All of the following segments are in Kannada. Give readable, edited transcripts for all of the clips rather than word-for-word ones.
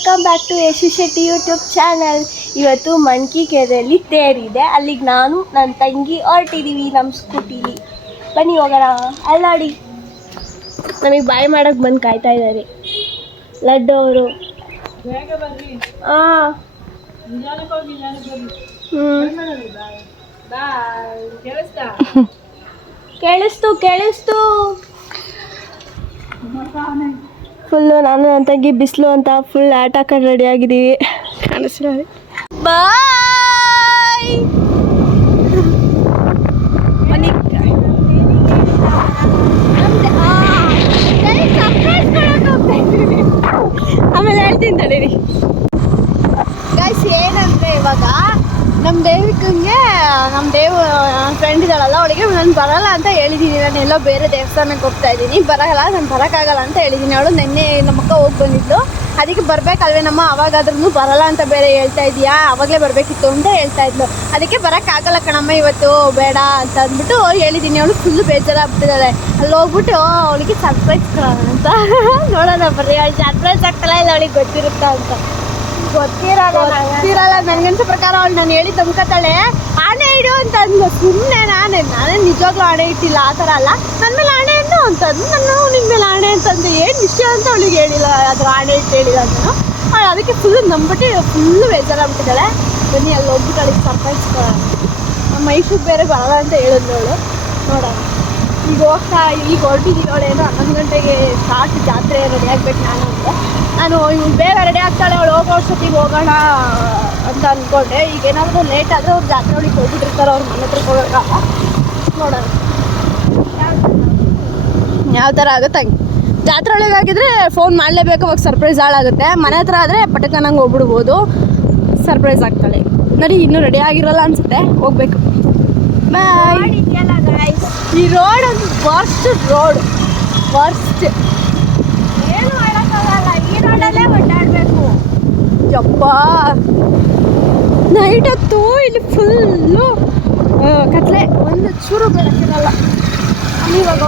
Welcome back to Yashu Shetty YouTube channel. ಇವತ್ತು ಮಣ್ಕಿಕೆರೆಯಲ್ಲಿ ತೇರಿದೆ. ಅಲ್ಲಿಗೆ ನಾನು ನನ್ನ ತಂಗಿ ಹೊರಟಿದ್ದೀವಿ ನಮ್ಮ ಸ್ಕೂಟಿಲಿ. ಬನ್ನಿ ಹೋಗೋಣ. ಅಲ್ಲಿ ನೋಡಿ ನಮಗೆ ಬಾಯ್ ಮಾಡೋಕ್ಕೆ ಬಂದು ಕಾಯ್ತಾ ಇದ್ದಾರೆ ಲಡ್ಡು ಅವರು. ಹಾಂ ಕೇಳಿಸ್ತು ಫುಲ್ಲು. ನಾನು ನನ್ನ ತಂಗಿ ಬಿಸಿಲು ಅಂತ ಫುಲ್ ಆಟ ಹಾಕೊಂಡು ರೆಡಿ ಆಗಿದ್ದೀವಿ. ಕಾಣಿಸ್ತಾ ಬಾಯ್. ಆಮೇಲೆ ಹೇಳ್ತೀನಿ ತಡೀರಿ ಗೈಸ್. ಏನಂದರೆ ಇವಾಗ ನಮ್ಮ ದೇವಿಕಂಗೆ ನಮ್ಮ ಫ್ರೆಂಡ್ ಇದ್ದಾಳಲ್ಲ, ಅವಳಿಗೆ ನಾನು ಬರಲ್ಲ ಅಂತ ಹೇಳಿದ್ದೀನಿ. ನಾನು ಎಲ್ಲೋ ಬೇರೆ ದೇವಸ್ಥಾನಕ್ಕೆ ಹೋಗ್ತಾ ಇದ್ದೀನಿ, ಬರೋಲ್ಲ, ನಾನು ಬರೋಕ್ಕಾಗಲ್ಲ ಅಂತ ಹೇಳಿದ್ದೀನಿ. ಅವಳು ನಿನ್ನೆ ನಮ್ಮಕ್ಕ ಹೋಗಿ ಬಂದಿದ್ದು, ಅದಕ್ಕೆ ಬರಬೇಕಲ್ವೇ ನಮ್ಮ, ಅವಾಗಾದ್ರೂ ಬರಲ್ಲ ಅಂತ ಬೇರೆ ಹೇಳ್ತಾ ಇದೀಯಾ, ಅವಾಗಲೇ ಬರಬೇಕಿತ್ತು ಅಂತ ಹೇಳ್ತಾ ಇದ್ಲು. ಅದಕ್ಕೆ ಬರೋಕ್ಕಾಗಲ್ಲ ಕಣಮ್ಮ ಇವತ್ತು, ಬೇಡ ಅಂತ ಅಂದ್ಬಿಟ್ಟು ಹೇಳಿದ್ದೀನಿ. ಅವಳು ಫುಲ್ಲು ಬೇಜಾರಾಗ್ಬಿಟ್ಟಿದ್ದಾಳೆ. ಅಲ್ಲಿ ಹೋಗ್ಬಿಟ್ಟು ಅವಳಿಗೆ ಸರ್ಪ್ರೈಸ್ ಕೊಡೋಣ ಅಂತ ನೋಡೋಣ ಬರ್ರಿ. ಅವಳು ಸರ್ಪ್ರೈಸ್ ಆಗ್ತಾಳ ಇಲ್ಲ ಅವಳಿಗೆ ಗೊತ್ತಿರುತ್ತಾ ಅಂತ ಗೊತ್ತಿರಲ್ಲ. ನನಗನ್ಸೋ ಪ್ರಕಾರ ಅವಳು ನಾನು ಹೇಳಿ ತಂದ್ಕೊತಾಳೆ. ಆಣೆ ಇಡು ಅಂತ ಅಂದ್ಲು. ಸುಮ್ಮನೆ ನಾನೇ ನಿಜವಾಗ್ಲೂ ಆಣೆ ಇಟ್ಟಿಲ್ಲ, ಆ ಥರ ಅಲ್ಲ. ನನ್ನ ಮೇಲೆ ಆಣೆ ಏನು ಅಂತಂದು ನಾನು ನಿನ್ನ ಮೇಲೆ ಆಣೆ ಅಂತಂದು ಏನು ವಿಷಯ ಅಂತ ಅವಳಿಗೆ ಹೇಳಿಲ್ಲ, ಅದ್ರ ಆಣೆ ಇಟ್ಟು ಹೇಳಿಲ್ಲ ನಾನು. ಅವಳು ಅದಕ್ಕೆ ಫುಲ್ಲು ನಂಬಿಟ್ಟು ಫುಲ್ಲು ಬೇಜಾರಾಗ್ಬಿಟ್ಟಿದ್ದಾಳೆ. ಬನ್ನಿ ಅಲ್ಲಿ ಹೋಗ್ಬಿಟ್ಟು ಅವಳಿಗೆ ಸರ್ಪ್ರೈಸ್ ಕೊಡೋಣ. ನಮ್ಮ ಮೈಸೂರು ಬೇರೆ ಬರಲ್ಲ ಅಂತ ಹೇಳಿದ್ಳು ಅವಳು. ನೋಡೋಣ ಈಗ ಹೊರಟಿದ್ದೀವಿ. ಅವಳೇನೋ 11 ಗಂಟೆಗೆ ಸ್ಟಾರ್ಟ್ ಜಾತ್ರೆ ರೆಡಿ ಆಗ್ಬೇಕು ನಾನು ಇವ್ನು ಬೇಗ ರೆಡಿ ಆಗ್ತಾಳೆ. ಅವಳು ಹೋಗೋ ವರ್ಷಕ್ಕೆ ಹೋಗೋಣ ಅಂತ ಅಂದ್ಕೊಂಡೆ. ಈಗ ಏನಾದರೂ ಲೇಟ್ ಆದರೆ ಅವ್ರು ಜಾತ್ರೆ ಒಳಗೆ ಹೋಗ್ಬಿಟ್ಟಿರ್ತಾರೆ, ಅವ್ರ ಮನೆ ಹತ್ರಕ್ಕೆ ಹೋಗೋಕ್ಕಲ್ಲ. ನೋಡೋಣ ಯಾವ ಥರ ಆಗುತ್ತೆ. ಜಾತ್ರೆ ಒಳಗೆ ಆಗಿದ್ರೆ ಫೋನ್ ಮಾಡಲೇಬೇಕು, ಅವಾಗ ಸರ್ಪ್ರೈಸ್ ಹಾಳಾಗುತ್ತೆ. ಮನೆ ಹತ್ರ ಆದರೆ ಪಟಕನಂಗೆ ಹೋಗ್ಬಿಡ್ಬೋದು, ಸರ್ಪ್ರೈಸ್ ಆಗ್ತಾಳೆ. ನೋಡಿ ಇನ್ನೂ ರೆಡಿ ಆಗಿರಲ್ಲ ಅನಿಸುತ್ತೆ, ಹೋಗ್ಬೇಕು. ಬಾಯ್. ಈ ರೋಡ್ ಒಂದು ವರ್ಸ್ಟ್ ಏನು ಮಾಡೋಕ್ಕಾಗಲ್ಲ, ಈ ರೋಡಲ್ಲೇ ಓಡಾಡಬೇಕು. ಯಪ್ಪ ನೈಟ್ ಹೊತ್ತು ಇಲ್ಲಿ ಫುಲ್ಲು ಕತ್ಲೆ, ಒಂದು ಚೂರು ಬೆಳಕಿರಲ್ಲ. ಇವಾಗ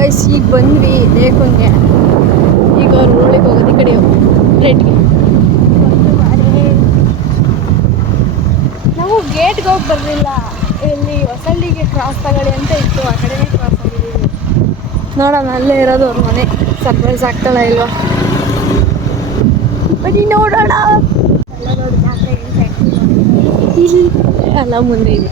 ಗೈಸ್ ಈಗ ಬಂದ್ವಿ ಲೇಕೊಂಗೆ. ಈಗ ಅವ್ರು ರೋಡಿಗೆ ಹೋಗೋದು, ಈ ಕಡೆ ರೇಟ್ಗೆ. ನಾವು ಗೇಟ್ಗೆ ಹೋಗಿ ಬರಲಿಲ್ಲ, ಇಲ್ಲಿ ಹೊಸಳ್ಳಿಗೆ ಕ್ರಾಸ್ ತಗೊಳ್ಳಿ ಅಂತ ಇತ್ತು, ಆ ಕಡೆನೇ ಕ್ರಾಸ್ ಆಗಿದ್ದೀವಿ. ನೋಡೋಣ ಅಲ್ಲೇ ಇರೋದು ಅವ್ರ ಮನೆ. ಸರ್ಪ್ರೈಸ್ ಆಗ್ತಾಳ ಇಲ್ವಾ ಬನ್ನಿ ನೋಡೋಣ. ಅಲ್ಲ ಮುಂದೆ ಇದೆ.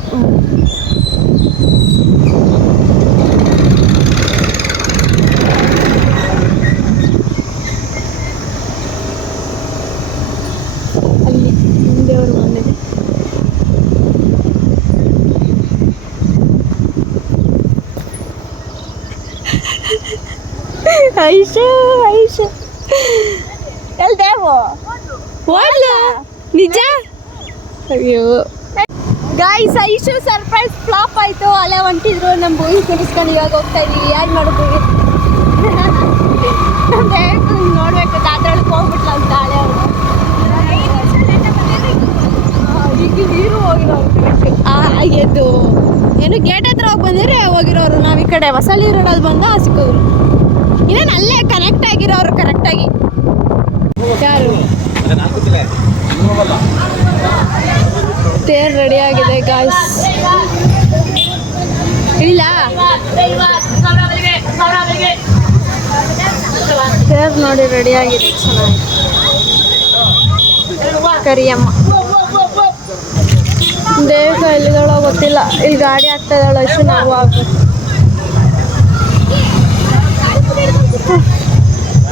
ಅಲ್ಲಿ ಮುಂದೆ ಅವ್ರ ಮನೆ. ಐಶು ಎಲ್ದೇವು ನಿಜ. ಅಯ್ಯೋ ಗಾಯ್ಸ್, ಐಶು ಸರ್ಪ್ರೈಸ್ ಫ್ಲಾಪ್ ಆಯಿತು. ಅಲ್ಲೇ ಹೊಂಟಿದ್ರು ನಮ್ಮ ಭೂಮಿ ಕುಡಿಸ್ಕೊಂಡು ಇವಾಗ ಹೋಗ್ತಾ ಇದೀವಿ. ಏನು ಮಾಡಿದ್ವಿ ನೋಡ್ಬೇಕು. ಜಾತ್ರೆ ಒಳಗೆ ಹೋಗ್ಬಿಟ್ಲ ಅಂತ ಹಳೆ ಅವರು. ಈಗ ನೀರು ಹೋಗಿರೋರು ಎದ್ದು ಏನು ಗೇಟ್ ಹತ್ರ ಹೋಗಿ ಬಂದರೆ ಹೋಗಿರೋರು. ನಾವು ಈ ಕಡೆ ಹೊಸಳ್ಳಿ ರೋಡಲ್ಲಿ ಬಂದ ಸಿಕ್ಕಿದ್ರು. ಇನ್ನೇನು ಅಲ್ಲೇ ಕನೆಕ್ಟ್ ಆಗಿರೋರು ಕರೆಕ್ಟಾಗಿ. ಯಾರು ತೇರು ರೆಡಿ ಆಗಿದೆ ಗಾಯ್ಸ್. ಇಲ್ಲ ತೇರು ನೋಡಿ ರೆಡಿ ಆಗಿದೆ, ಚೆನ್ನಾಗಿ. ಕರಿಯಮ್ಮ ದೇವಕ ಎಲ್ಲಿದ್ದಾಳೋ ಗೊತ್ತಿಲ್ಲ. ಇಲ್ಲಿ ಗಾಡಿ ಆಗ್ತಾ ಇದ್ದಾಳೋ ಅಷ್ಟು ನಾವು ಆಗ್ಬೇಕು.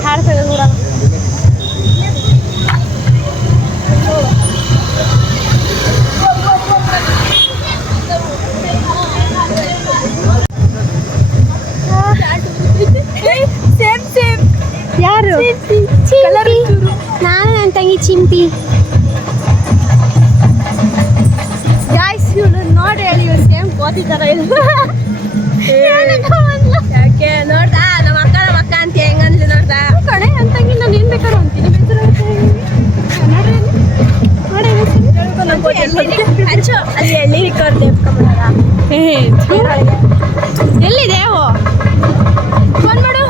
ಹಾಡ್ತದೆ ಕೂಡ. ಯಾರು ನಾನು ನನ್ನ ತಂಗಿ ಚಿಂಪಿ. ಗಾಯ್ಸ್ ಇವ್ರು ನೋಡಿ ಹೇಳಿ, ಇವ್ರು ಸೇಮ್ ಕೋತಿ ಥರ ಇಲ್ಲ. ಯಾಕೆ ನೋಡ್ದಾ ನಮ್ಮ ಅಕ್ಕ ಅಂತ ಹೆಂಗಂದ್ಲು ನೋಡ್ದಾ ಕಣೆ. ನನ್ನ ತಂಗಿ ನಾನು ಏನು ಬೇಕಾದ್ರೂ ಅಂತೀನಿ, ಅಲ್ಲಿ ಎಳ್ಳಿರಿಕವ್ರು ದೇವ್ಕೊಂಬ ಎಲ್ಲಿದೆ ಫೋನ್ ಮಾಡು.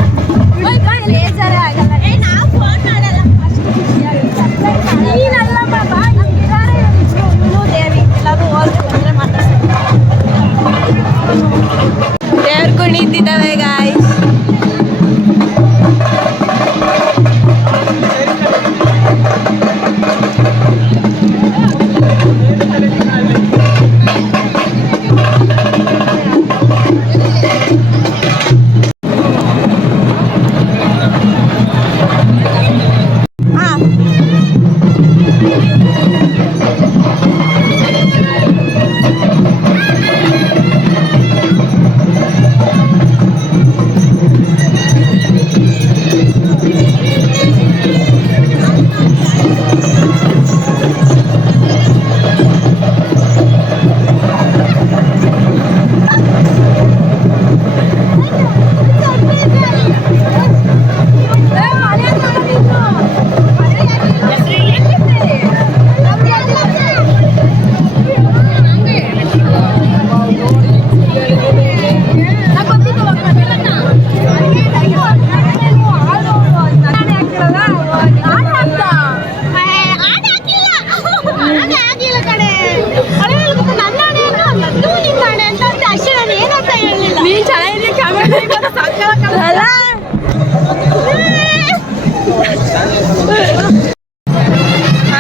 ಕುಣಿತಿದ್ದಾವೆ ಗಾಯ್ಸ್.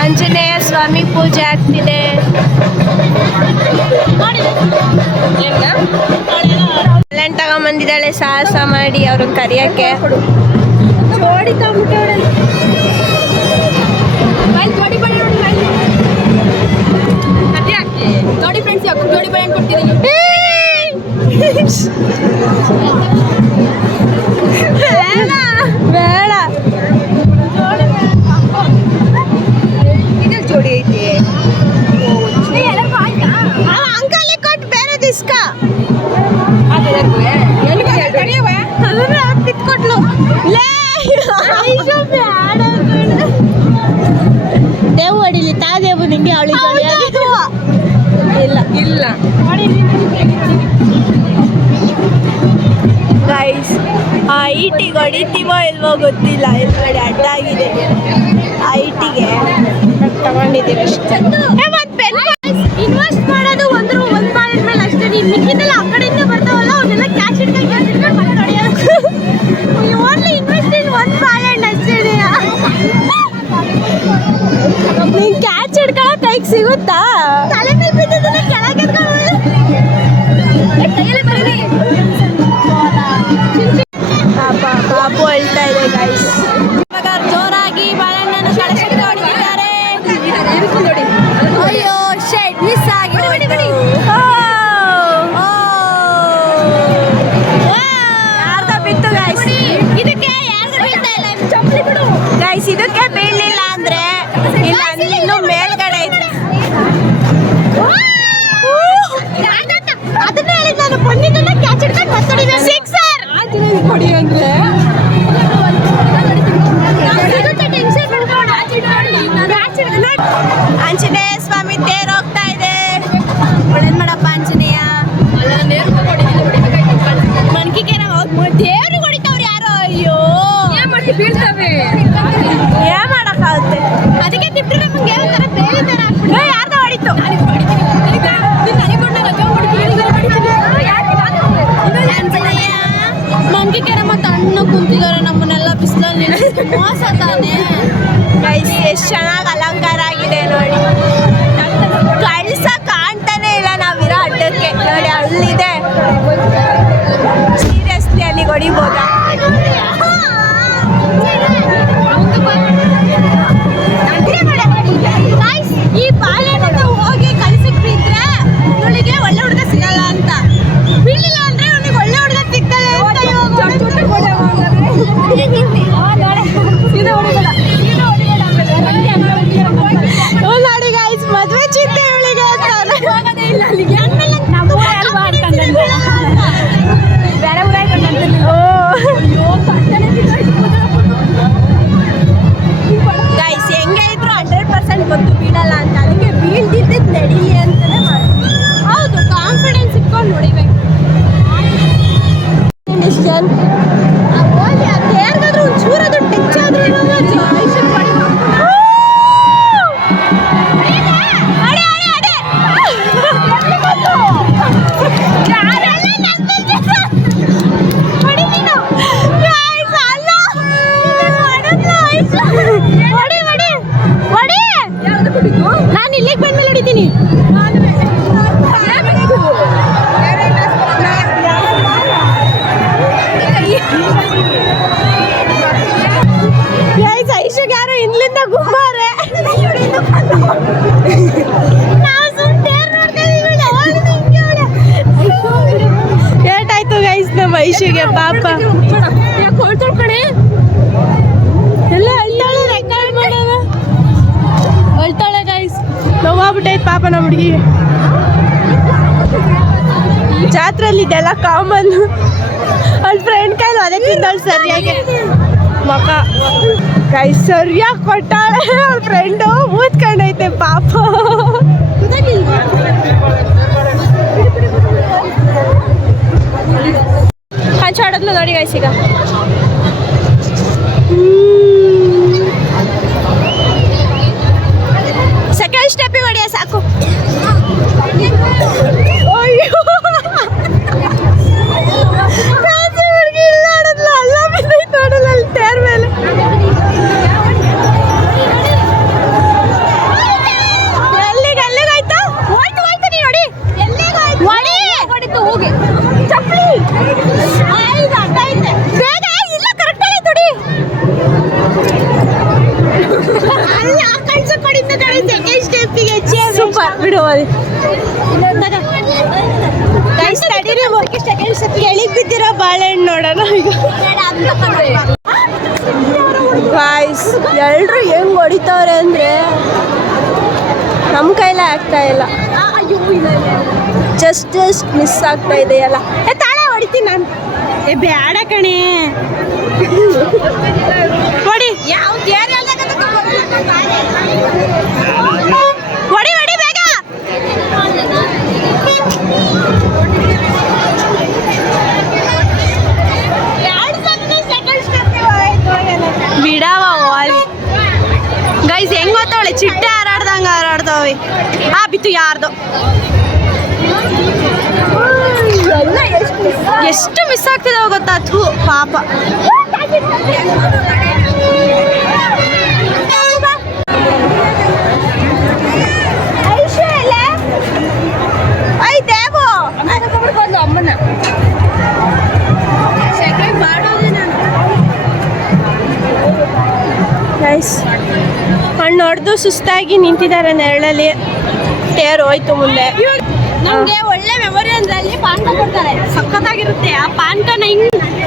ಆಂಜನೇಯ ಸ್ವಾಮಿ ಪೂಜೆ ಆಗ್ತಿದೆ. ಟ್ಯಾಲೆಂಟ್ ತಗೊಂಬಂದಿದ್ದಾಳೆ ಸಾಹಸ ಮಾಡಿ ಅವ್ರನ್ನ ಕರಿಯಕ್ಕೆ. ನೋಡಿ ಫ್ರೆಂಡ್ಸ್, ಜೋಡಿ ಬಳೆ ಕೊಡ್ತಿದ್ದೀನಿ. ಬೇಡ ಇದ್ರಲ್ಲಿ ಜೋಡಿ ಐತಿ. ಅಂಕಲ್ ಕೊಟ್ಟು ಬೇರೆ ದಿಸ್ಕ ಅದನ್ನ ಕಿತ್ಕೊಟ್ಲು. ದೇವು ಹೊಡಿಲಿ ತಾ ದೇವು ನಿಂಗೆ ಅವಳಿ ಇಲ್ಲ ಇಲ್ಲ ಗೈಸ್ ಐಟಿಗೆ ಹೊಡಿತೀವೋ ಇಲ್ವೋ ಗೊತ್ತಿಲ್ಲ. ಇಲ್ಲಿ ಅಡ್ಡಾಗಿದೆ ಐಟಿಗೆ ತಗೊಂಡಿದ್ದೀವಿ ಅಷ್ಟೇ. ಇನ್ವೆಸ್ಟ್ ಮಾಡೋದು ಒಂದು ಪಾಯಿಂಟ್ ಮೇಲೆ ಅಷ್ಟೇ. ನೀನು ಮಿಕ್ಕಿದ್ದೆಲ್ಲ ಆ ಕಡೆಯಿಂದ ಬರ್ತಾವಲ್ಲ ಅವನ್ನೆಲ್ಲ ಕ್ಯಾಶ್ ಇಟ್ಕೊಂಡು ಮತ್ತೆ ಹೊಡೆಯೋದು. ಓನ್ಲಿ ಇನ್ವೆಸ್ಟ್ ಇನ್ ಒಂದು ಪಾಯಿಂಟ್ ಅಷ್ಟೇ. ನೀನು ಕ್ಯಾಚ್ ಹಿಡ್ಕೊಳ್ಳೋ ಕೈಗೆ ಸಿಗುತ್ತಾ? ತಲೆ ಮೇಲೆ ಬಿದ್ದದನ್ನ ಕೆಳಗೆ ಪಾಪು ಹೇಳ್ತಾ ಇದೆ ಗೈಸ್. ಇವಾಗ ಜೋರಾಗಿ ಬಾಳೆಹಣ್ಣನ್ನು ಕಳಶಕ್ಕೆ ಹೊಡೆದಿದ್ದಾರೆ. ಅಯ್ಯೋ ಶೆಡ್ ಮಿಸ್ ಆಗಿ ಯಾರ್ದ ಬಿತ್ತು ಗೈಸ್. ಇದಕ್ಕೆ ಯಾರ್ದು ಬೀಳ್ತಾ ಇಲ್ಲ. ಚಪ್ಪಲಿ ಬಿಡು ಗೈಸ್. ಇದಕ್ಕೆ ಬೀಳಲಿಲ್ಲ ಅಂದ್ರೆ ಇಲ್ಲ ಇನ್ನು ಮೇಲ್ಗಡೆ ಐತೆ. ಅದನ್ನ ಹೇಳಿದ್ ನಾನು ಬಂದಿದ್ದನ್ನ ಕ್ಯಾಚ್ ಹಿಡ್ಕೊಂಡು ಮತ್ತೊಡಿಬೇಕು. ಸಿಕ್ಸರ್ ಕೊಡಿ ಅಂದ್ರೆ ಆಂಜನೇಯ ಸ್ವಾಮಿ ತೇರು ಹೋಗ್ತಾ ಇದೆ. ಒಳ್ಳೇದ್ ಮಾಡಪ್ಪ ಆಂಜನೇಯ. ಮನ್ಕಿಗೆ ದೇವ್ರಿಗೆ ಹೊಡಿತಾವ್ರು ಯಾರೋ. ಅಯ್ಯೋ ಬೀಳ್ತವೆ. ಏನ್ ಮಾಡಕ್ಕಾಗುತ್ತೆ. ಅದಕ್ಕೆ ತಿಪ್ಪಿದ್ರೆ ನಮ್ಗೆ ಯಾವ ತರ ಬೇರೆ ತರ ಯಾರ್ದ ಹೊಡಿತು. ಮಂಕಿಕೆ ನಮ್ಮ ತಣ್ಣ ಕುಂತಿದ್ದಾರೆ. ನಮ್ಮನ್ನೆಲ್ಲ ಬಿಸಿಲಲ್ಲಿ ಮೋಸ ತಾನೆ ಗೈಸ್. ಎಷ್ಟು ಚೆನ್ನಾಗಿ ಅಲಂಕಾರ ಆಗಿದೆ ನೋಡಿ. ಕಳ್ಸ ಕಾಣ್ತಾನೆ ಇಲ್ಲ ನಾವಿರೋ ಅಡ್ಡಕ್ಕೆ ನೋಡಿ. ಅಲ್ಲಿದೆ ಸೀರಿಯಸ್ಲಿ ಅಲ್ಲಿ ಹೊಡಿಬೋದಾ? ಈ ಬಾಳೆಹಣ್ಣು ಹೋಗಿ ಕಳ್ಸಕ್ ಬಿದ್ರೆ ಇವಳಿಗೆ ಒಳ್ಳೆ ಹುಡುಗ ಸಿಗಲ್ಲ ಅಂತ. ಬೀಳಿಲ್ಲ ಅಂದ್ರೆ ಇವನಿಗೆ ಒಳ್ಳೆ ಹುಡುಗ ಸಿಗ್ತದೆ ಅಂತ ನೋಡಿ ಗೈಸ್. ಮದ್ವೆ ಚಿಂತೆ ಇವಳಿಗೆ ಗೈಸ್ ಹೆಂಗೆ ಇದ್ರು 100% ಗೊತ್ತು ಬೀಳಲ್ಲ ಅಂತ. ಅದಕ್ಕೆ ಬೀಳ್ದಿದ್ದು ನಡೀಲಿ ಅಂತಾನೆ ಮಾಡ್ತೀವಿ. ಹೌದು, ಕಾನ್ಫಿಡೆನ್ಸ್ ಇಟ್ಕೊಂಡು ನೋಡಿಬೇಕು. ಡಿಸಿಷನ್ ಹೋಗಿ ಅದು ಯಾರಿಗಾದ್ರೂ ಒಂದು ಚೂರದು ಟಚ್ ಆದ್ರೆ ಐಶುಗೆ ಪಾಪ ಯಾಕೆ ಹೊಳ್ತಾಳ ಕಣೆ ಎಲ್ಲ ಅಳ್ತಾಳೆ ರೆಕಾರ್ಡ್ ಮಾಡೋಣ ಹೊಳ್ತಾಳೆ ಗೈಸ್ ನೋವಾಗ್ಬಿಟ್ಟೈತೆ ಪಾಪ ನಮ್ಮ ಹುಡುಗಿಗೆ ಜಾತ್ರೆಯಲ್ಲಿ ಇದೆಲ್ಲ ಕಾಮನ್ ಅವ್ಳ ಫ್ರೆಂಡ್ ಕೈಲಿ ಅದೇ ತಿಂದವಳು ಸರಿಯಾಗಿ ಮಕ ಕೈ ಸರಿಯಾಗಿ ಕೊಟ್ಟಾಳೆ ಅವ್ಳ ಫ್ರೆಂಡು ಊದ್ಕೊಂಡೈತೆ ಪಾಪ ಹಂಚಾಡದ್ಲು ನೋಡಿ ಗೈಸ್ ಈಗ ಸೆಕೆಂಡ್ ಸ್ಟೆಪ್ಪಿಗೆ ಹೊಡಿಯ ಸಾಕು ಅಯ್ಯೋ ಹುಡುಗಿ ಇಲ್ಲ ಆಡದ್ಲ ಅಲ್ಲ ಬಿದ್ದೈತೆ ನೋಡಲ್ಲ ಅಲ್ಲಿ ಟೇರ್ ಮೇಲೆ ಎಲ್ಲಿಗಾಯ್ತಾ ಹೋಯ್ತು ನೀ ನೋಡಿ ಹೊಡಿತು ಹೋಗಿ ಚಪ್ಪಲಿ ಬೇಗ ಇಲ್ಲ ಕರೆಕ್ಟ್ ಆಗಿ ನೋಡಿ ಸೂಪರ್ ಬಿಡು ಎಳಿಗ್ ಬಿದ್ದಿರೋ ಬಾಳೆಹಣ್ಣು ನೋಡೋಣ ಈಗ ಗಾಯ್ಸ್ ಎಲ್ರು ಹೆಂಗ್ ಹೊಡಿತವ್ರೆ ಅಂದ್ರೆ ನಮ್ಮ ಕೈಲೇ ಆಗ್ತಾ ಇಲ್ಲ ಜಸ್ಟ್ ಮಿಸ್ ಆಗ್ತಾ ಇದೆ ಎಲ್ಲ ತಾಳೆ ಹೊಡಿತೀನಿ ನಾನು ಬೇಡ ಕಣೆ ಹೊಡಿ ಹೊಡಿ ಹೊಡಿ ಬೇಗ ಬಿಡವ ಗೈಸ್ ಹೆಂಗ್ ಗೊತ್ತವಳೆ ಚಿಟ್ಟೆ ಹಾರಾಡ್ದಂಗ ಹಾರಾಡ್ತಾವೆ ಬಿತ್ತು ಯಾರ್ದು ಎಷ್ಟು ಮಿಸ್ ಆಗ್ತಿದಾವ ಗೊತ್ತಾ ಥೂ ಪಾಪ ಅಮ್ಮನ ಹಣ್ಣು ಹೊಡೆದು ಸುಸ್ತಾಗಿ ನಿಂತಿದ್ದಾರೆ ನೆರಳಲ್ಲಿ ತೇರು ಹೋಯ್ತು ಮುಂದೆ ನಮಗೆ ಒಳ್ಳೆ ಮೆಮೊರಿ ಅಂದ್ರೆ ಅಲ್ಲಿ ಪಾನ್ಕ ಕೊಡ್ತಾರೆ ಸಖತ್ತಾಗಿರುತ್ತೆ ಆ ಪಾನ್ಕನ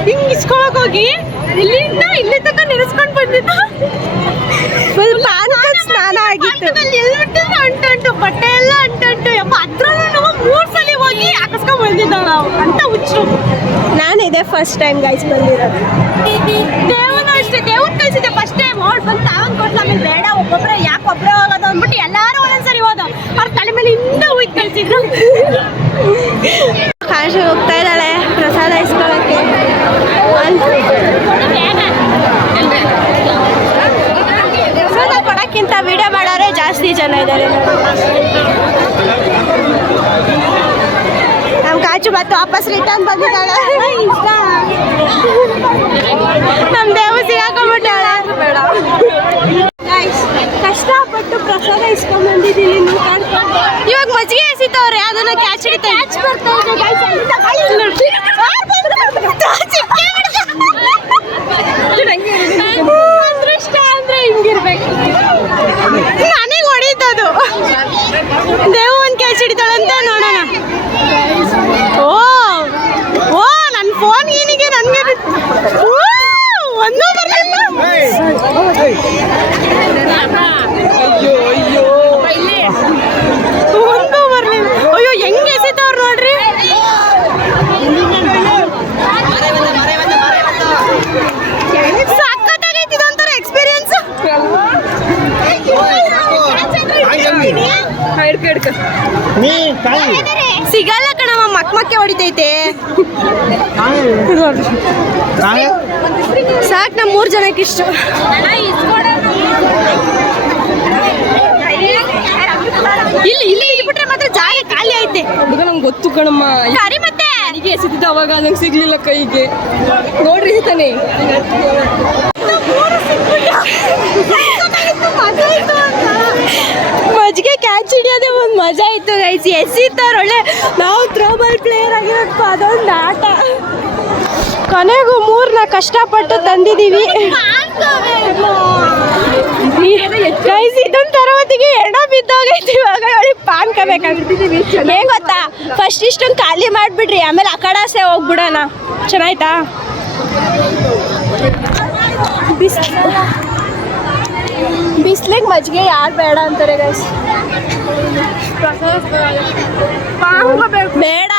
ಹಿಂಗ್ ಇಸ್ಕೊಳಕ್ ಹೋಗಿ ಇಲ್ಲಿಂದ ಇಲ್ಲಿ ತನಕ ನೆನೆಸ್ಕೊಂಡು ಬಂದಿದ್ದು ಪಾನ್ಕ ಸ್ನಾನ ಆಗಿತ್ತು ಅಂಟು ಬಟ್ಟೆ ಎಲ್ಲ ಅಂಟು ಯಪ್ಪ ಅದ್ರಲ್ಲೂ ನಾವು 3 ಸಲ ಹೋಗಿ ಹಾಕಿಸ್ಕೊಂಡ್ ಬಂದಿದ್ದಾವ ನಾವು ಅಂತ ಹುಚ್ಚು ನಾನು ಇದೇ ಫಸ್ಟ್ ಟೈಮ್ ಗೈಸ್ ಬಂದಿರೋದು ದೇವನ ಅಷ್ಟೇ ದೇವ್ನ ಕಳಿಸಿದ್ದೆ ಫಸ್ಟ್ ಟೈಮ್ ಹೊಡ್ ಬಂದು ತಾವನ್ ಕೊಟ್ಲ ಆಮೇಲೆ ಬೇಡ ಒಬ್ಬೊಬ್ಬರೇ ಯಾಕೆ ಒಬ್ಬರೇ ಹೋಗೋದು ಅಂದ್ಬಿಟ್ಟು ಎಲ್ಲಾರು ಒಂದೊಂದ್ಸರಿ ಹೋದ ಅವ್ರ ತಲೆ ಮೇಲೆ ಇಂದ ಹೋಯ್ತು ಕಳಿಸಿದ್ರು ಕಾಶಿ ಹೋಗ್ತಾ ಇದ್ದಾಳೆ ಪ್ರಸಾದ ಇಸ್ಕೊಳ್ಳೋಕ್ಕೆ ಪ್ರಸಾದ ಕೊಡೋಕ್ಕಿಂತ ವಿಡಿಯೋ ಮಾಡೋರೆ ಜಾಸ್ತಿ ಜನ ಇದ್ದಾರೆ ನಮ್ಮ ಕಾಚು ಮತ್ತೆ ವಾಪಸ್ ರಿಟರ್ನ್ ಬಂದಿದ್ದಾಳೆ ನಮ್ಮ ದೇವು ಸಿಗಾಕೊಂಡ್ಬಿಟ್ಟಾಳೆ ಬೇಡ ಕಷ್ಟಪಟ್ಟು ಪ್ರಸಾದ ಇಸ್ಕೊಂಡ್ ಬಂದಿದ್ದೀನಿ ಇವಾಗ ಮಜ್ಜಿಗೆ ಎಸಿತವ್ರೆ ಅದನ್ನ ಕ್ಯಾಚ್ ಅದೃಷ್ಟ ಅಂದ್ರೆ ಹಿಂಗಿರ್ಬೇಕು ನನಗೆ ಹೊಡಿತದು ದೇವು ಒಂದು ಕ್ಯಾಚ್ ಹಿಡಿತಾಳಂತ ನೋಡೋಣ ಓ ನನ್ನ ಫೋನ್ ಏನಿಗೆ ನನಗೆ ಒಂದು ಬರಲಿಲ್ಲ ಒಂದು ಬರಲಿಲ್ಲ ಅಯ್ಯೋ ಹೆಂಗೆ ಎಸಿತವ್ರು ನೋಡ್ರಿ ಸಖತ್ತಾಗೈತಿ ಇದೊಂಥರ ಎಕ್ಸ್ಪೀರಿಯನ್ಸ್ ಸಿಗಲ್ಲ ಕಣವ ಮಕ್ಕೆ ಹೊಡಿತೈತೆ ಸಾಕು ನಮ್ಮ 3 ಜನಕ್ಕೆ ಇಷ್ಟು ಇಲ್ಲಿ ಇಟ್ಬಿಟ್ರೆ ಮಾತ್ರ ಜಾಗ ಖಾಲಿ ಐತೆ ಹುಡುಗ ನಮ್ಗೆ ಗೊತ್ತು ಕಣಮ್ಮ ಕರಿ ಮತ್ತೆ ನನಗೆ ಎಸಿತಿದ್ದ ಅವಾಗ ನಂಗೆ ಸಿಗ್ಲಿಲ್ಲ ಕೈಗೆ ನೋಡ್ರಿ ತಾನೆ ಮಜ್ಜಿಗೆ ಕ್ಯಾಚ್ ಹಿಡಿಯೋದೇ ಒಂದು ಮಜಾ ಇತ್ತು ಗೈಸ್. ಎಸಿತಾರೆ ಒಳ್ಳೆ. ನಾವು ಥ್ರೋಬಾಲ್ ಪ್ಲೇಯರ್ ಆಗಿರೋದಕ್ಕೂ ಅದೊಂದು ಆಟ. ಕೊನೆಗೂ 3 ಕಷ್ಟಪಟ್ಟು ತಂದಿದ್ದೀವಿ ಗೈಸ್. ಇದೊಂಥರ ಹೊತ್ತಿಗೆ ಎಡ ಬಿದ್ದೋಗೈತಿ. ಇವಾಗ ಅವಳಿಗೆ ಪಾನ್ಕ ಬೇಕಾಗಿರ್ತಿದ್ದೀವಿ. ಹೇಗೆ ಗೊತ್ತಾ, ಫಸ್ಟ್ ಇಷ್ಟೊಂದು ಖಾಲಿ ಮಾಡಿಬಿಡ್ರಿ, ಆಮೇಲೆ ಆ ಕಡೆ ಹೋಗ್ಬಿಡೋಣ. ಚೆನ್ನಾಯ್ತಾ? ಬಿಸ್ಲಿಗೆ ಮಜ್ಜಿಗೆ ಯಾರು ಬೇಡ ಅಂತಾರೆ ಗೈಸ್. ಬೇಡ.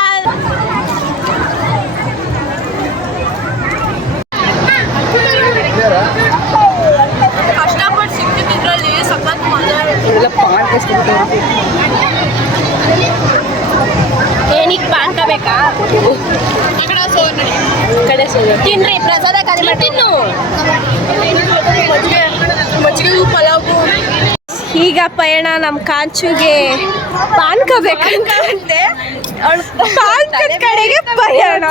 ಕಷ್ಟಪಟ್ಟು ಸಿಕ್ಕಿದ್ರಲ್ಲಿ ಸಖತ್ ಮಜಾ. ಏನಕ್ಕೆ ಪಾನ್ಕ ಬೇಕಾ? ತಿನ್ರಿ ಪ್ರಸಾದ ಕಡಿಮೆ ತಿನ್ನು. ಈಗ ಪಯಣ ನಮ್ಮ ಕಾಂಚುಗೆ ಪಾನ್ಕ ಬೇಕಂತ ಅಂತೆ. ಪಾನ್ಕದ ಕಡೆಗೆ ಪಯಣ.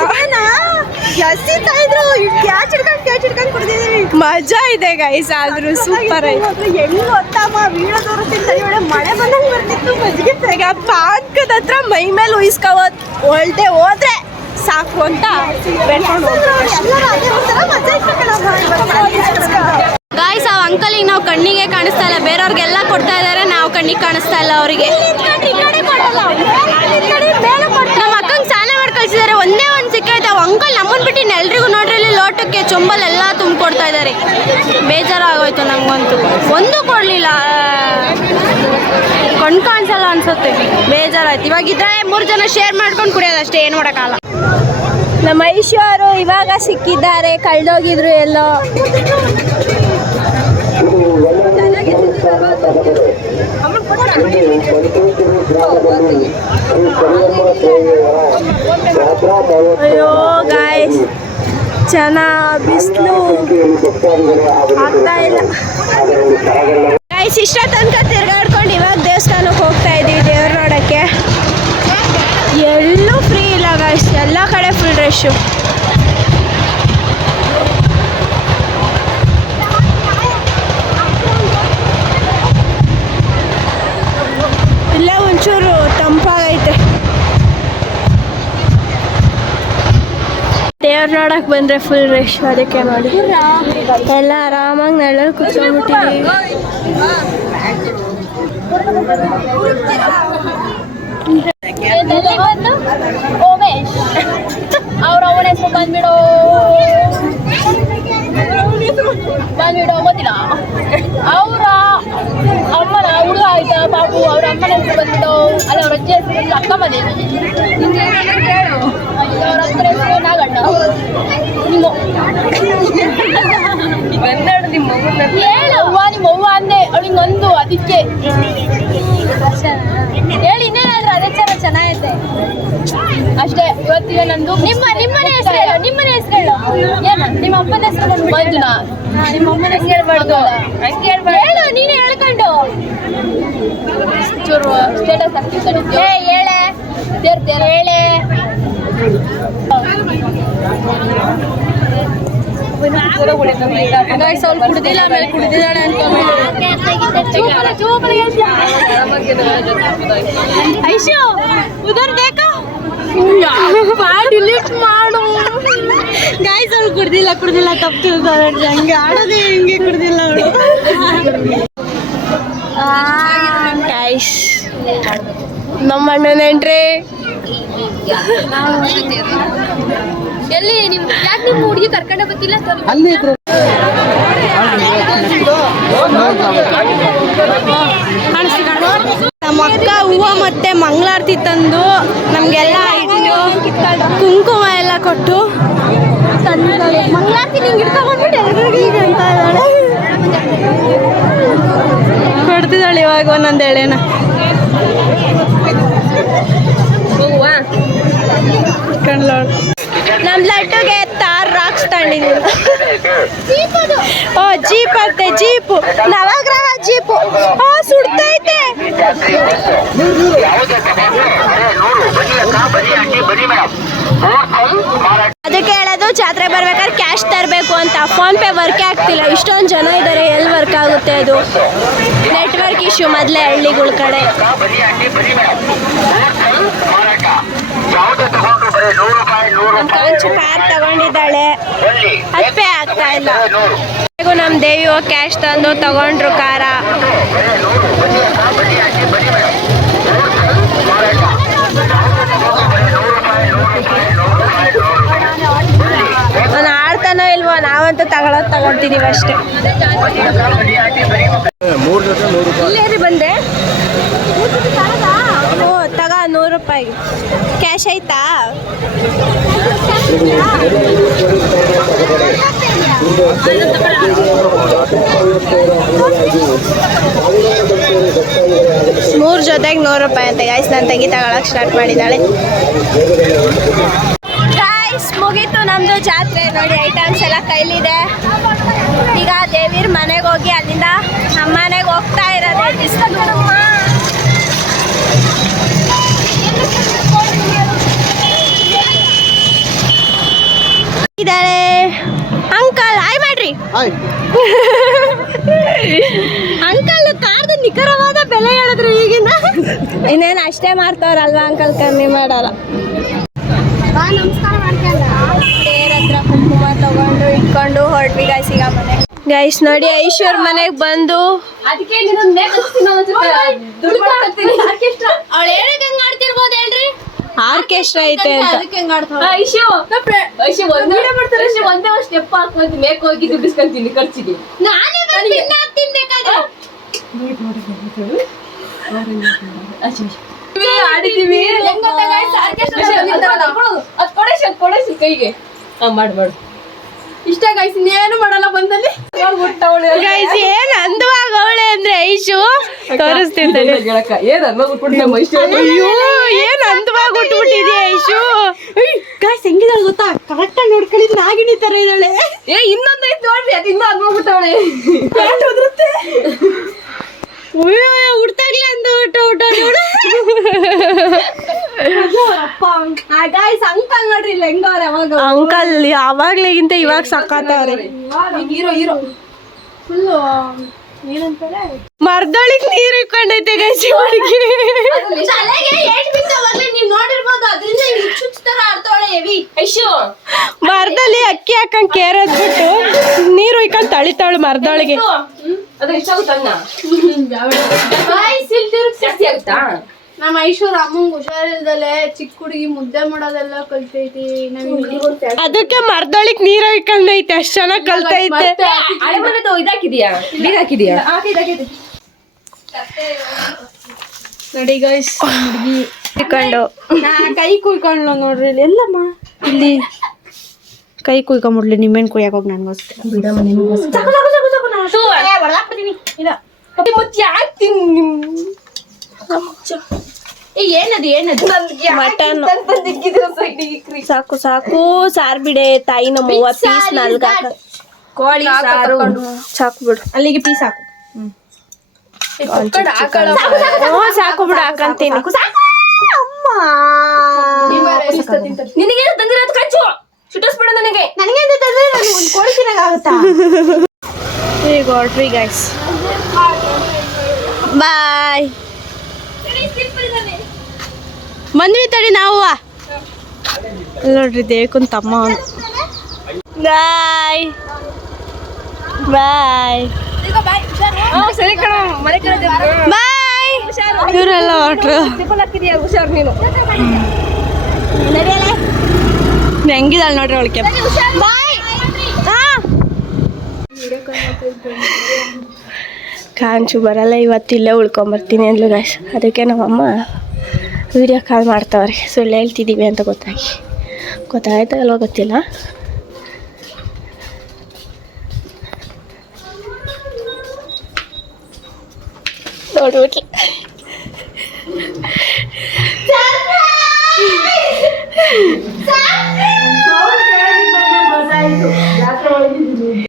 ಮಜಾ ಇದೆ ಗೈಸ್. ಆದ್ರೂ ಸೂಪರ್ ಆಯ್ತು. ಈಗ ಪಾನ್ಕದ ಹತ್ರ ಮೈ ಮೇಲೆ ಉಯಿಸ್ಕೋದ್ ಹೋದ್ರೆ ಸಾಕು ಅಂತ ಗಾಯ್ಸ್. ಆ ಅಂಕಲಿಗೆ ನಾವು ಕಣ್ಣಿಗೆ ಕಾಣಿಸ್ತಾ ಇಲ್ಲ, ಬೇರೆಯವ್ರಿಗೆಲ್ಲ ಕೊಡ್ತಾ ಇದ್ದಾರೆ, ನಾವು ಕಣ್ಣಿಗೆ ಕಾಣಿಸ್ತಾ ಇಲ್ಲ ಅವರಿಗೆ. ನಮ್ಮ ಅಕ್ಕಂಗೆ ಸ್ನಾನ ಮಾಡಿ ಕಳಿಸಿದ್ದಾರೆ, ಒಂದೇ ಒಂದು ಸಿಕ್ಕೈತೆ. ಅವ್ ಅಂಕಲ್ ನಮ್ಮನ್ನು ಬಿಟ್ಟು ಎಲ್ರಿಗೂ ನೋಡ್ರಿ ಇಲ್ಲಿ ಲೋಟಕ್ಕೆ ಚೊಂಬಲೆಲ್ಲ ತುಂಬಿಕೊಡ್ತಾ ಇದ್ದಾರೆ. ಬೇಜಾರಾಗೋಯ್ತು ನಂಗಂತೂ. ಒಂದು ಕೊಡಲಿಲ್ಲ, ಕಣ್ ಕಾಣಿಸಲ್ಲ ಅನ್ಸುತ್ತೆ. ಬೇಜಾರಾಯ್ತು. ಇವಾಗಿದ್ರೆ 3 ಜನ ಶೇರ್ ಮಾಡ್ಕೊಂಡು ಕುಡಿಯೋದಷ್ಟೇ, ಏನು ಮಾಡೋಕ್ಕಾಗಲ್ಲ. ನಮ್ಮ ಐಶ್ವರು ಇವಾಗ ಸಿಕ್ಕಿದ್ದಾರೆ, ಕಳೆದೋಗಿದ್ರು ಎಲ್ಲೋ. ಅಯ್ಯೋ ಗಾಯ್ಸ್, ಜನ ಬಿಸಿಲು ಆಗ್ತಾ ಇಲ್ಲ ಗಾಯ್ಸ್. ಇಷ್ಟ ತನಕ ತಿರ್ಗಾಡ್ಕೊಂಡು ಇವಾಗ ದೇವಸ್ಥಾನಕ್ಕೆ ಹೋಗ್ತಾ ಇದ್ದೀವಿ, ದೇವ್ರ ನೋಡೋಕ್ಕೆ. ಎಲ್ಲೂ ಫ್ರೀ ಇಲ್ಲ ಗಾಯ್ಸ್, ಎಲ್ಲ ಕಡೆ ಫುಲ್ ರಶ್ಶು. ಇಲ್ಲ ಒಂಚೂರು ತಂಪಾಗೈತೆ. ದೇವ್ರ ನೋಡಕ್ ಬಂದ್ರೆ ಫುಲ್ ರಶ್, ಅದಕ್ಕೆ ನೋಡಿ ಎಲ್ಲ ಆರಾಮಾಗಿ ನೆಳ್ಳಲ್ಲಿ ಕೂತ್ಕೊಂಡ್ಬಿಟ್ಟಿದ್ದೀವಿ. ಅವ್ರ ಅವನ ಹೆಸರು ಬಂದ್ಬಿಡೋ ಗೊತ್ತಿಲ್ಲ. ಅವರ ಅಮ್ಮನ ಹುಡುಗ ಆಯ್ತಾ ಬಾಬು, ಅವ್ರ ಅಮ್ಮನ ಹೆಸರು ಬಂದ್ಬಿಡೋ. ಅಲ್ಲ ಅವ್ರ ಅಜ್ಜಿ ಹೆಸರು ಅಕ್ಕ ಮನೆ. ಅವ್ರ ಅಕ್ಕನ ಹೆಸರು ನಾಗಣ್ಣ. ಹೇಳವ್ವ ನಿಮ್ಮವ್ವ ಅಂದೆ ಅವಳಿಗೆ ಒಂದು, ಅದಕ್ಕೆ ಹೇಳಿ. ಇನ್ನೇನಾದ್ರೂ ಅದೇ ಚೆನ್ನಾಗೈತೆ ಅಷ್ಟೇ. ಇವತ್ತಿಗೆ ನಂದು ನಿಮ್ಮನೆ ಹೆಸರು ಹೇಳು. ನಿಮ್ಮನೆ ಹೆಸರು ಹೇಳು. ಏನು ನಿಮ್ಮ ಅಪ್ಪನ ಹೆಸರು ಮಂಜುನಾ? ನಿಮ್ಮ ಅಮ್ಮನ ಹೆಸರು ಹೇಳ್ಬಾರ್ದು, ಹಂಗೆ ಹೇಳ್ಬಾರ್ದು. ಹೇಳು, ನೀನೇ ಹೇಳ್ಕೊಂಡು ಚೂರು ಸ್ಟೇಟಸ್ ಹಾಕ್ತಿದ್ದೆ. ಹೇಳೆ ಸೇರ್ತೇನೆ, ಹೇಳೆ. ಸ್ವಲ್ಪ ಕುಡ್ದಿಲ್ಲ, ಆಮೇಲೆ ಕುಡ್ದಿದ್ದಾಳೆ ಅಂತ ಐಶು ಉದರ್ ಬೇಕಾ ಡಿಲೀಟ್ ಮಾಡು ಗಾಯ್ಸ್. ಅವ್ಳು ಕುಡ್ದಿಲ್ಲ ತಪ್ಪು ತಿಳ್ಕೊಳ್ಳಿ. ಹಂಗೆ ಆಡೋದೇ ಹಿಂಗೆ ಕುಡ್ದಿಲ್ಲ ಅವಳು ಗೈಸ್. ನಮ್ಮ ಅಣ್ಣನೇನ್ರಿ ಎಲ್ಲಿ ಯಾಕೆ ನಿಮ್ಮ ಹುಡುಗಿ ಕರ್ಕೊಂಡೆ ಬರ್ತಿಲ್ಲ? ನಮ್ಮ ಅಕ್ಕ ಹೂವು ಮತ್ತೆ ಮಂಗಳಾರತಿ ತಂದು ನಮಗೆಲ್ಲ ಇಟ್ಟು ಕುಂಕುಮ ಎಲ್ಲ ಕೊಟ್ಟು ಮಂಗಳಾರತಿ ನಿಂಗೆ ಇಟ್ಕೊಂಡ್ಬಿಟ್ಟು ಎಲ್ರಿಗೂ ಅಂತ ಇದ್ದಾಳೆ. ಕೊಡ್ತಿದ್ದಾಳೆ ಇವಾಗ ಒಂದೊಂದು ಎಳೆನ. ನಮ್ಮ ಲಡ್ಡುಗೆ ತಾರ್ ರಾಕ್ಸ್ ತಗೊಂಡಿದ್ದೀವಿ. ಓ ಜೀಪ್ ಅಂತೆ, ಜೀಪು ನವಗ್ರಹ ಜೀಪು. ಸುಡ್ತೈತೆ. ಅದಕ್ಕೆ ಹೇಳೋದು ಜಾತ್ರೆ ಬರ್ಬೇಕಾದ್ರೆ ಕ್ಯಾಶ್ ತರಬೇಕು ಅಂತ. ಫೋನ್ಪೇ ವರ್ಕೇ ಆಗ್ತಿಲ್ಲ, ಇಷ್ಟೊಂದು ಜನ ಇದ್ದಾರೆ, ಎಲ್ಲಿ ವರ್ಕ್ ಆಗುತ್ತೆ ಅದು? ನೆಟ್ವರ್ಕ್ ಇಶ್ಯೂ ಮೊದಲೇ ಹಳ್ಳಿಗಳ ಕಡೆ. ಕಾಂಚು ಕಾರ್ ತಗೊಂಡಿದ್ದಾಳೆ, ಅಪ್ಪೇ ಆಗ್ತಾ ಇಲ್ಲ. ನಮ್ಮ ದೇವಿ ಹೋಗಿ ಕ್ಯಾಶ್ ತಂದು ತಗೊಂಡ್ರು ಕಾರ. ನಾನು ಆಡ್ತಾನೋ ಇಲ್ವೋ, ನಾವಂತೂ ತಗೊಳ್ತೀವಿ ಅಷ್ಟೇ. ಇಲ್ಲೇರಿ ಬಂದೆ. ಓ ತಗ 100 ರೂಪಾಯಿ ಕ್ಯಾಶ್ ಆಯ್ತಾ? ಮೂರು ಜೊತೆಗೆ 100 ರೂಪಾಯಿ ಅಂತ ಗಾಯ್ಸ್. ನನ್ನ ತಂಗಿ ತಗೊಳಕ್ ಸ್ಟಾರ್ಟ್ ಮಾಡಿದ್ದಾಳೆ. ಗಾಯ್ಸ್ ಮುಗೀತು ನಮ್ಮದು ಜಾತ್ರೆ. ನೋಡಿ ಐಟಮ್ಸ್ ಎಲ್ಲ ಕೈಲಿದೆ. ಈಗ ದೇವಿರ ಮನೆಗೆ ಹೋಗಿ ಅಲ್ಲಿಂದ ನಮ್ಮ ಮನೆಗೆ ಹೋಗ್ತಾ ಇರೋದು. ಇದಾರೆ ಅಂಕಲ್, ಹಾಯ್ ಮಾಡ್ರಿ. ಅಂಕಲ್ ಕಾರ್ದ ನಿಖರವಾದ ಬೆಲೆ ಹೇಳಿದ್ರು ಈಗಿನ. ಇನ್ನೇನು ಅಷ್ಟೇ ಮಾಡ್ತಾವ್ರಲ್ವಾ ಅಂಕಲ್, ಕಮ್ಮಿ ಮಾಡಲ್ಲ. ನಮಸ್ಕಾರ ಮಾಡ್ಕೊಂಡ ದೇವ್ರ ಹತ್ರ ಕುಂಕುಮ ತಗೊಂಡು ಇಟ್ಕೊಂಡು ಹೊರಟ್ವಿ ಗಾಯ್ಸ್ ಈಗ ಮನೆ. ಗೈಸ್ ನೋಡಿ ಐಶ್ವರ್ ಮನೆಗೆ ಬಂದು ಅದಕ್ಕೆ ಆರ್ಕೆಸ್ಟ್ರಾ ಐತೆ ಅಂತ. ಒಂದೇ ಸ್ಟೆಪ್ ಹಾಕುವಂತ ಮೇಕ್ ಹೋಗಿ ದುಡ್ಡಿಸ್ಕೊಂತೀನಿ ಖರ್ಚಿಗೆ. ಆಡಿದೀವಿ ಕೈಗೆ ಮಾಡು ಇಷ್ಟ ಗೈಸ್. ಇನ್ನೇನು ಮಾಡಲ್ಲ ಬಂದಲ್ಲಿ ಗೈಸ್ ಏನ್ ಅಂದವಾಗ ಅವಳೆ ಅಂದ್ರೆ ಐಶು ತೋರಿಸ್ತಿದ್ದೆ. ಏನ್ ಅಯ್ಯೋ ಏನ್ ಅಂದವಾಗ ಉಟ್ಬಿಟ್ಟಿದ್ಯಾ ಐಶು. ಗಾಯ್ಸ್ ಹೆಂಗಿದಾಳೆ ಗೊತ್ತಾ? ಕರೆಕ್ಟ್ ಆಗಿ ನೋಡ್ಕೊಳ್ಳಿ, ನಾಗಿಣಿ ತರ ಇದ್ದಾಳೆ. ಇನ್ನೊಂದು ಐತಿ ನೋಡ್ರಿ, ಅದು ಇನ್ನೂ ಅದ್ಬಿಟ್ಟವಳೆ. ಹುಡ್ತಾಗ್ಲಿ ಅಂದು ಅಂಕಲ್ ನೋಡ್ರಿ ಹೆಂಗವ್ರೆ. ಅವಾಗ ಅಂಕಲ್ ಯಾವಾಗ್ಲಿಗಿಂತ ಇವಾಗ ಸಕ್ಕತ್ತವ್ರೆ. ಮರ್ದೊಳಿಗ್ ನೀರು ಇಟ್ಕೊಂಡೈತೆ ಗೈಸ್ ಹುಡುಗಿ. ಮರದಲ್ಲಿ ಅಕ್ಕಿ ಹಾಕೊಂಡ್ ಕೇರದ್ಬಿಟ್ಟು ನೀರು ಇಕ್ಕೊಂಡ್ ತಳಿತಾಳು ಮರದೊಳಗೆ. ನಮ್ಮ ಐಶ್ವರ್ ಅಮ್ಮಂಗ್ ಹುಷಾರಿಲ್ದಲೆ ಚಿಕ್ಕ ಹುಡುಗಿ ಮುದ್ದೆ ಮಾಡೋದೆಲ್ಲ ಕಲ್ತೈತಿ. ಅದಕ್ಕೆ ಮರದೊಳಗ್ ನೀರು ಇಕ್ಕೊಂಡೈತೆ, ಅಷ್ಟ್ ಚೆನ್ನಾಗ್ ಕಲ್ತೈತೆ. ಇದಾಕಿದ್ಯಾ ಬೀಗ ಹಾಕಿದ್ಯಾ? ನೋಡಿ ಗೈಸ್ ಹುಡುಗಿ ಇಕ್ಕೊಂಡು ಕೈ ಕುಯ್ಕೊಂಡ್ಲ ನೋಡ್ರಿ. ಇಲ್ಲಿ ಎಲ್ಲಮ್ಮ ಇಲ್ಲಿ ಕೈ ಕುಯ್ಕೊಂಬಿಡ್ಲಿ. ನಿಮ್ಮೇನ್ ಕುಯ್ಯಾಕ ಹೋಗಿ ನನ್ಗೋಸ್ಕರ ಮಟನ್ ಸಾಕು ಸಾಕು ಸಾರ್ ಬಿಡೆ ತಾಯಿ. ನಮ್ಮವ್ವ ಪೀಸ್ ನಾಲ್ಕ ಕೋಳಿ ಸಾರು ಸಾಕು ಬಿಡು. ಅಲ್ಲಿಗೆ ಪೀಸ್ ಹಾಕು. ಸಾಕು ಬಿಡು, ಹಾಕಂತೀನಿ. ನಿನಗೇನು ತಂದಿರೋದು ಕಚ್ಚು ಸುಟ್ಟಿಸ್ಬಿಡು ನನಗೆ. ಈಗ ಹೊರಟ್ರಿ ಗೈಸ್, ಬಾಯ್. ಬಂದ್ವಿ ತಡಿ ನಾವು. ನೋಡ್ರಿ ದೇವಕ್ಕನ್ ತಮ್ಮ ಅವನು. ಬಾಯ್ ಬಾಯ್ ಸರಿ ಕಣ, ಮನೆ ಕಡೆ ಬಾಯ್. ಇವರೆಲ್ಲ ಹೊರಟ್ರು. ಹುಷಾರು ನೀನು. ಹೆಂಗಿದಾಳೆ ನೋಡ್ರಿ ಅವಳಿಗೆ. ಕಾಂಚು ಬರಲ್ಲ ಇವತ್ತು, ಇಲ್ಲೇ ಉಳ್ಕೊಂಬರ್ತೀನಿ ಅಂದ್ಲು ಗಾಯ್ಸ್. ಅದಕ್ಕೆ ನಮ್ಮಮ್ಮ ವಿಡಿಯೋ ಕಾಲ್ ಮಾಡ್ತಾವ್ರಿ. ಸುಳ್ಳು ಹೇಳ್ತಿದ್ದೀವಿ ಅಂತ ಗೊತ್ತಾಯ್ತಾ ಅಲ್ವ ಗೊತ್ತಿಲ್ಲ. ನೋಡ್ಬಿಟ್ರಿ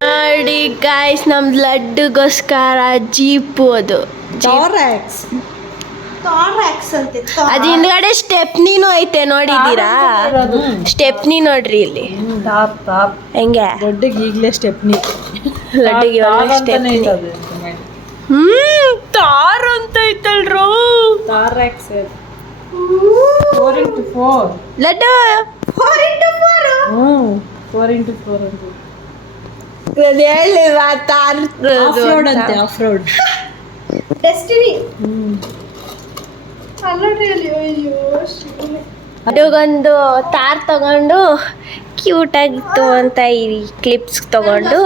ನೋಡಿ ಗಾಯ್ಸ್, ನಮ್ದು ಲಡ್ಡುಗೋಸ್ಕರ ಜೀಪು. ಅದು ಟಾರಾಕ್ಸ್ ಅಂತೆ ಅದ್ ಹಿಂದ್ಗಡೆ ಸ್ಟೆಪ್ನಿನೂ ಐತೆ ನೋಡಿದ್ದೀರಾ? ಸ್ಟೆಪ್ನಿ ನೋಡ್ರಿ ಇಲ್ಲಿ ಹೆಂಗೆ ದೊಡ್ಡಗೆ ಈಗಲೇ ಸ್ಟೆಪ್ನಿ ಲಡ್ಡಿಗೆ ಸ್ಟೆಪ್ನಿ. ತಾರ್ ಅಂತ ಐತಲ್ರು ತಾರಾಕ್ಸ್ 4x4 ಲಡ್ಡು 4x4 4x4 ಅಂತ ಹೇಳಿಲ್ವಾ ತಾರ್ ಆಫ್ ರೋಡ್ ಅಂತೆ ಆಫ್ ರೋಡ್ ಡೆಸ್ಟಿನಿ ಅಲ್ಲೋಡ್ರಿ ಅಲ್ಲಿ ಅಯ್ಯೋ ಶಿವನೇ. ಅದೊಂದು ತಾರ್ ತಗೊಂಡು ಕ್ಯೂಟ್ ಆಗಿತ್ತು ಅಂತ ಈ ಕ್ಲಿಪ್ಸ್ ತಗೊಂಡು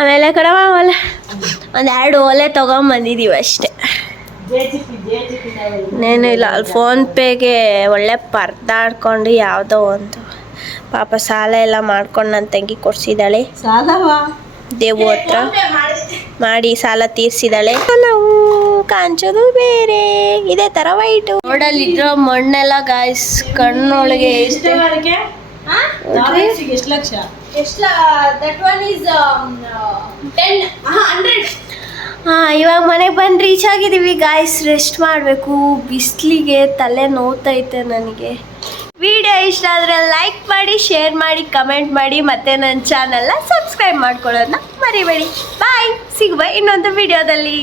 ಆಮೇಲೆ ಕಡೆ ಒಂದೆರಡು ಓಲೆ ತಗೊಂಬಂದಿದ್ದೀವಿ ಅಷ್ಟೇ. ಇನ್ನೇನು ಇಲ್ಲ. ಅಲ್ಲಿ ಫೋನ್ಪೇಗೆ ಒಳ್ಳೆ ಪರ್ದಾಡ್ಕೊಂಡು ಯಾವುದೋ ಒಂದು ಪಾಪ ಸಾಲ ಎಲ್ಲ ಮಾಡ್ಕೊಂಡು ನನ್ನ ತಂಗಿ ಕೊಡ್ಸಿದ್ದಾಳೆ. ಸಾಲವಾ ದೇವು ಹತ್ರ ಮಾಡಿ ಸಾಲ ತೀರ್ಸಿದಾಳೆ. ನಾವು ಕಾಂಚೋದು ಬೇರೆ ಇದೇ ತರ ವೈಟು. ರೋಡಲ್ಲಿರೋ ಮಣ್ಣೆಲ್ಲ ಗಾಯ್ಸ್ ಕಣ್ಣೊಳಗೆ ಎಷ್ಟು ಲಕ್ಷ ಎಷ್ಟು ದಟ್ ಒನ್ ಈಸ್ 10 100. ಇವಾಗ ಮನೆಗೆ ಬಂದು ರೀಚ್ ಆಗಿದ್ದೀವಿ ಗಾಯ್ಸ್. ರೆಸ್ಟ್ ಮಾಡಬೇಕು, ಬಿಸಿಲಿಗೆ ತಲೆ ನೋವ್ತೈತೆ ನನಗೆ. ವಿಡಿಯೋ ಇಷ್ಟ ಆದರೆ ಲೈಕ್ ಮಾಡಿ, ಶೇರ್ ಮಾಡಿ, ಕಮೆಂಟ್ ಮಾಡಿ, ಮತ್ತು ನನ್ನ ಚಾನಲ್ನ ಸಬ್ಸ್ಕ್ರೈಬ್ ಮಾಡ್ಕೊಳ್ಳೋದನ್ನ ಮರಿಬೇಡಿ. ಬಾಯ್, ಸಿಗುವ ಇನ್ನೊಂದು ವಿಡಿಯೋದಲ್ಲಿ.